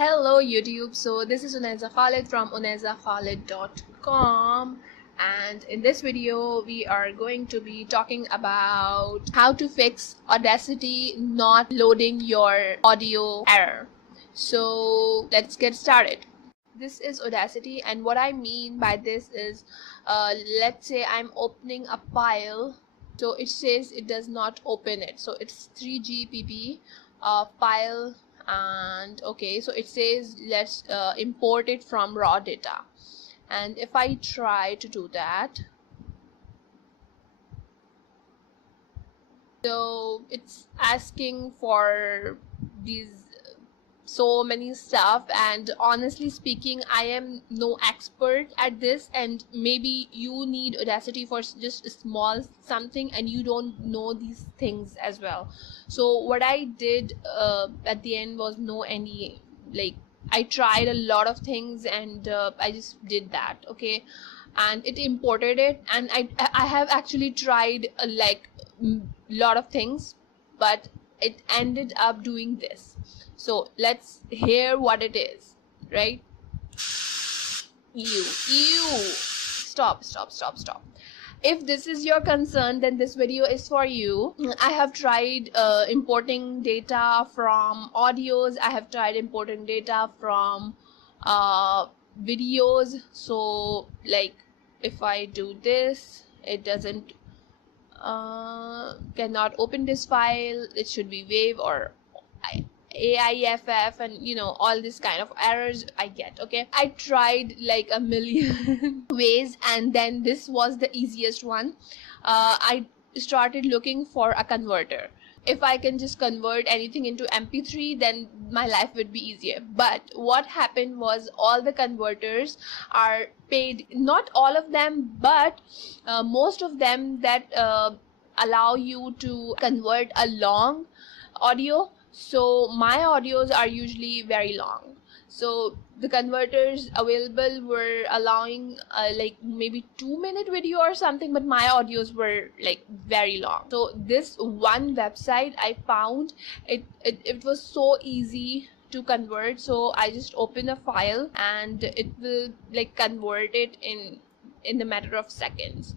Hello YouTube, so this is Uneza Khalid from unezakhalid.com, and in this video we are going to be talking about how to fix Audacity not loading your audio error. So let's get started. This is Audacity, and what I mean by this is let's say I'm opening a file, so it says it does not open it, so it's 3GPP file, and okay, so it says let's import it from raw data. And if I try to do that, so it's asking for these so many stuff, and honestly speaking I am no expert at this, and maybe you need Audacity for just a small something and you don't know these things as well. So what I did at the end was I tried a lot of things, and I just did that, okay, and it imported it. And I have actually tried lot of things, but it ended up doing this. So let's hear what it is, right? Ew. Stop. If this is your concern, then this video is for you. I have tried importing data from audios. I have tried importing data from videos. So like if I do this, it doesn't cannot open this file. It should be WAV or AIFF, and you know, all this kind of errors I get. Okay, I tried like a million ways, and then this was the easiest one. I started looking for a converter. If I can just convert anything into MP3, then my life would be easier. But what happened was all the converters are paid, not all of them, but most of them that allow you to convert a long audio. So my audios are usually very long, so the converters available were allowing like maybe 2-minute video or something, but my audios were like very long. So this one website I found, it was so easy to convert. So I just open a file and it will like convert it in the matter of seconds,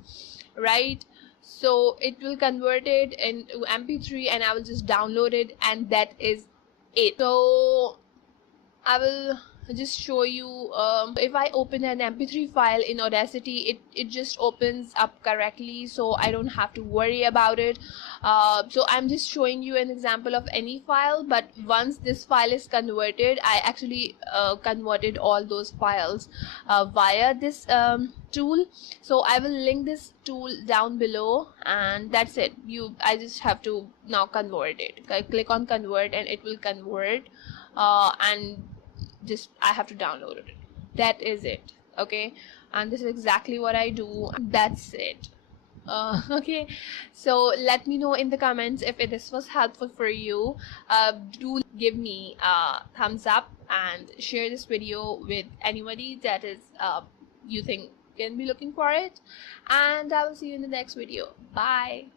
right? So it will convert it into MP3 and I will just download it, and that is it. So I will just show you. If I open an MP3 file in Audacity, it just opens up correctly, so I don't have to worry about it. So I'm just showing you an example of any file, but once this file is converted, I actually converted all those files via this tool. So I will link this tool down below, and that's it. I just have to now convert it. Click on convert and it will convert, and just I have to download it. That is it, okay? And this is exactly what I do. That's it. Okay, so let me know in the comments if this was helpful for you. Do give me a thumbs up and share this video with anybody that is you think can be looking for it, and I will see you in the next video. Bye.